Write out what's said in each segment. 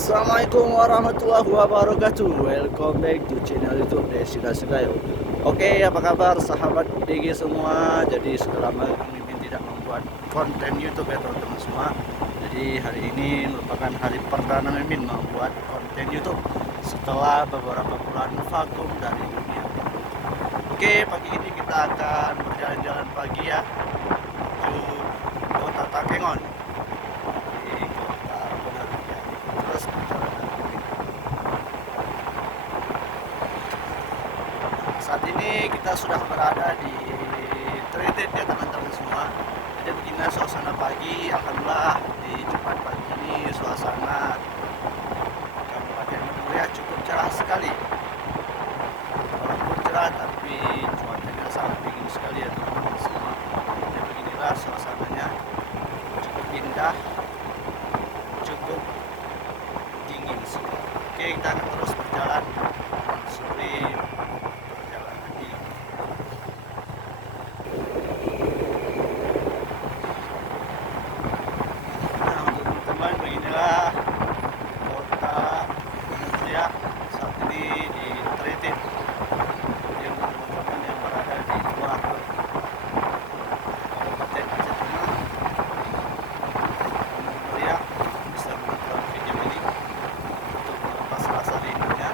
Assalamualaikum warahmatullahi wabarakatuh. Welcome back to channel YouTube Destinasi Gayo. Oke, apa kabar sahabat DG semua? Jadi sudah lama Mimin tidak membuat konten YouTube ya teman-teman semua. Jadi hari ini merupakan hari perdana Mimin membuat konten YouTube setelah beberapa bulan vakum dari dunia. Oke, pagi ini kita akan berjalan-jalan pagi ya menuju kota Takengon. Saat ini kita sudah berada di Trinidad ya teman-teman semua. Jadi beginilah suasana pagi. Alhamdulillah di Jumat pagi ini suasana Kabupaten Meduya cukup cerah sekali. Walaupun cerah tapi cuacanya sangat dingin sekali ya teman-teman semua. Jadi beginilah suasananya, cukup indah, cukup dingin sekali. Oke, kita akan terus berjalan menyusuri perjalanan ini. Nah, untuk teman-teman, beginilah kota Meduya saat ini di Trinidad yang teman-teman yang berada di luar Kabupaten Aceh Tengah. Meduya bisa menonton video ini untuk melepas rasa rindunya.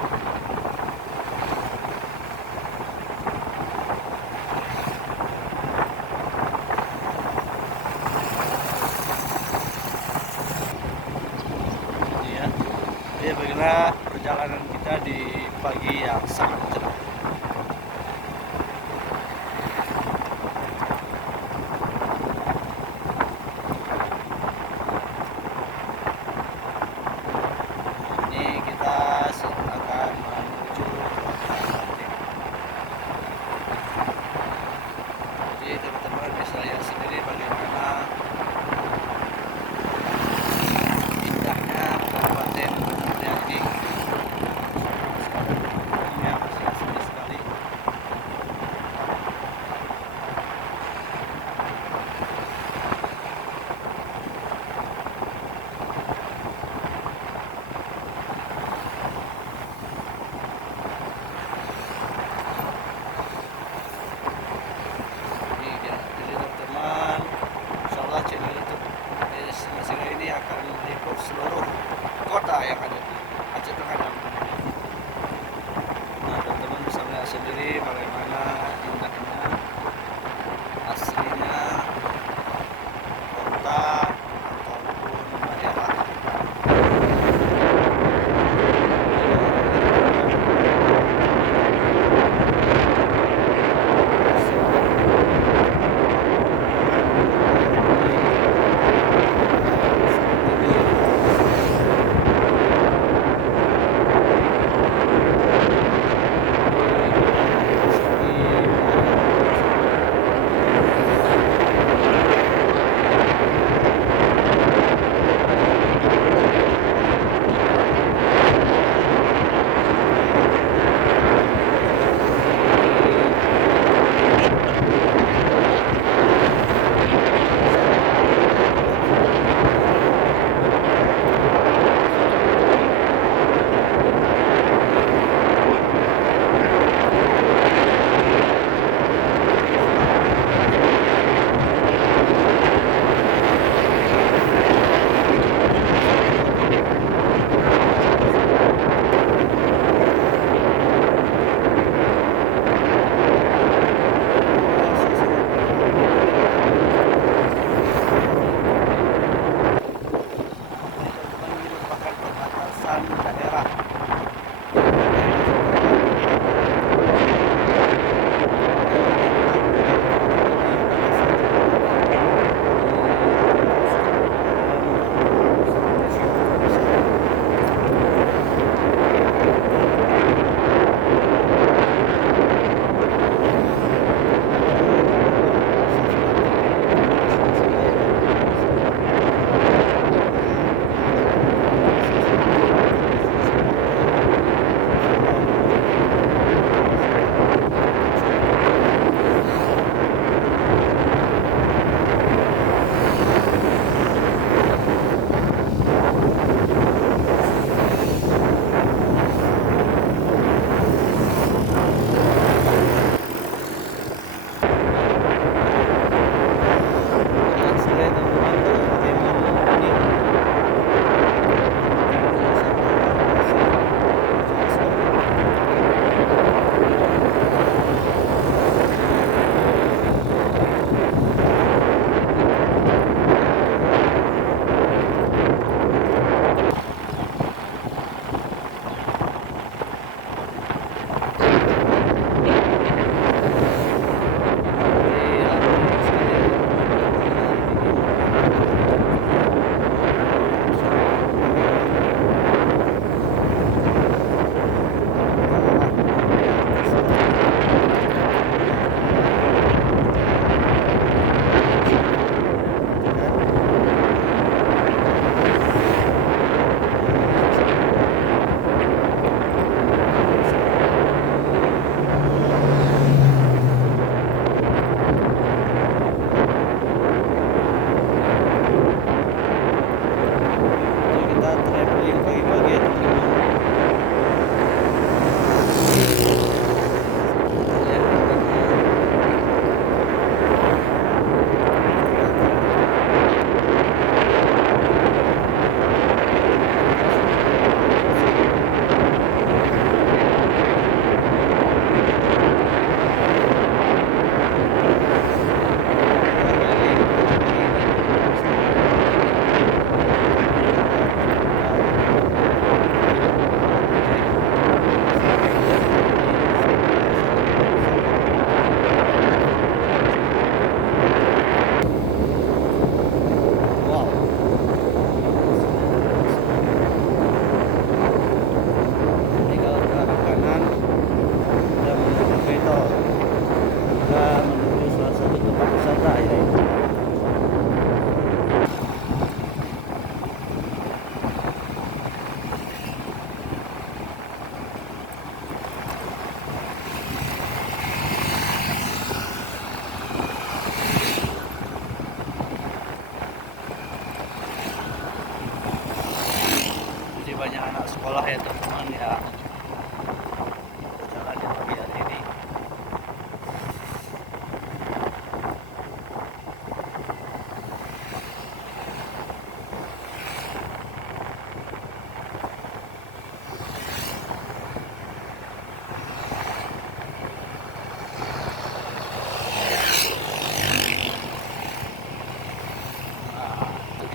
Ya, bagaimana perjalanan kita di pagi yang sangat cerah. Ini kita akan menuju kota Batik. Jadi teman-teman bisa lihat sendiri bagaimana indahnya Kabupaten Meduya. Ini masih asli sekali. Jadi teman-teman, insyaallah channel YouTube Destinasi Gayo ini akan meliput seluruh kota yang ada di Aceh Tengah dan Meduya. Nah, teman-teman bisa melihat sendiri bagaimana indahnya, aslinya kota ataupun daerah.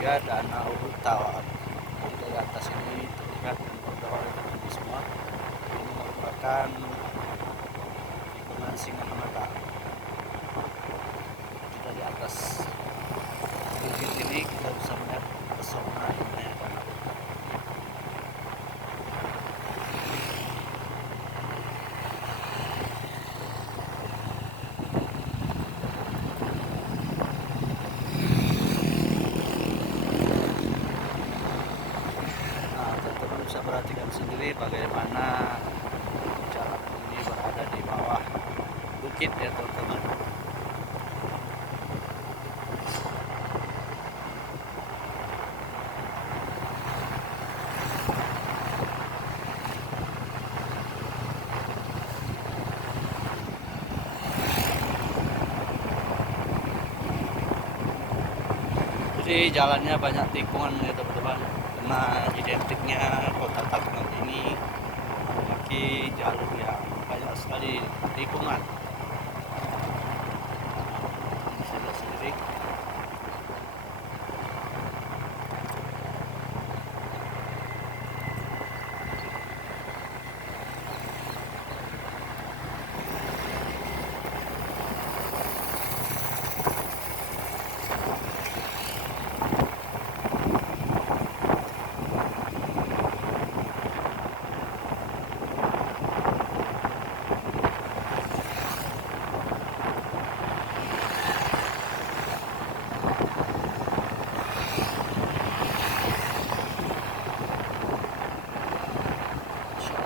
dia Danau Tawar. Jadi dari atas ini terlihat oleh teman-teman semua, ini merupakan lingkungan Singahamata. Kita di atas bukit ini kita bisa melihat pesona indahnya danau. Teman-teman bisa perhatikan sendiri bagaimana jalan ini berada di bawah bukit ya teman-teman. Jadi jalannya banyak tikungan ya teman-teman, karena identiknya kota Tangerang ini memiliki jalur yang banyak sekali tikungan. Bisa lihat sendiri.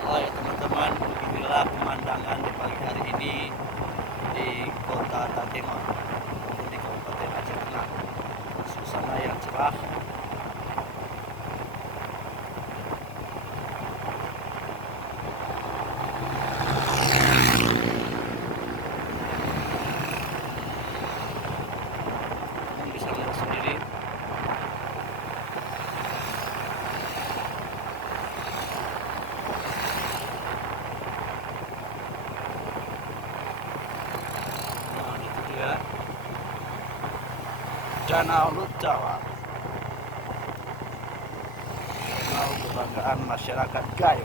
Ya teman-teman, inilah pemandangan di pagi hari ini di kota Takengon maupun di Kabupaten Aceh Tengah. Suasana yang cerah, teman bisa lihat sendiri. Danau Tawar, danau kebanggaan masyarakat Gayo.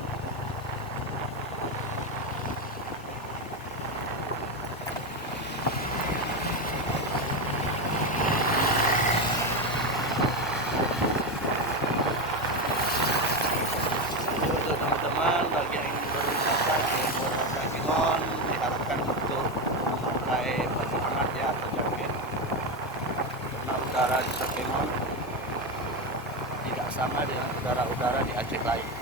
Jadi untuk teman-teman bagi yang ingin berwisata ke kota Takengon, diharapkan untuk memakai baju hangat ya atau jaket. Udara di Takengon tidak sama dengan udara-udara di Aceh lain.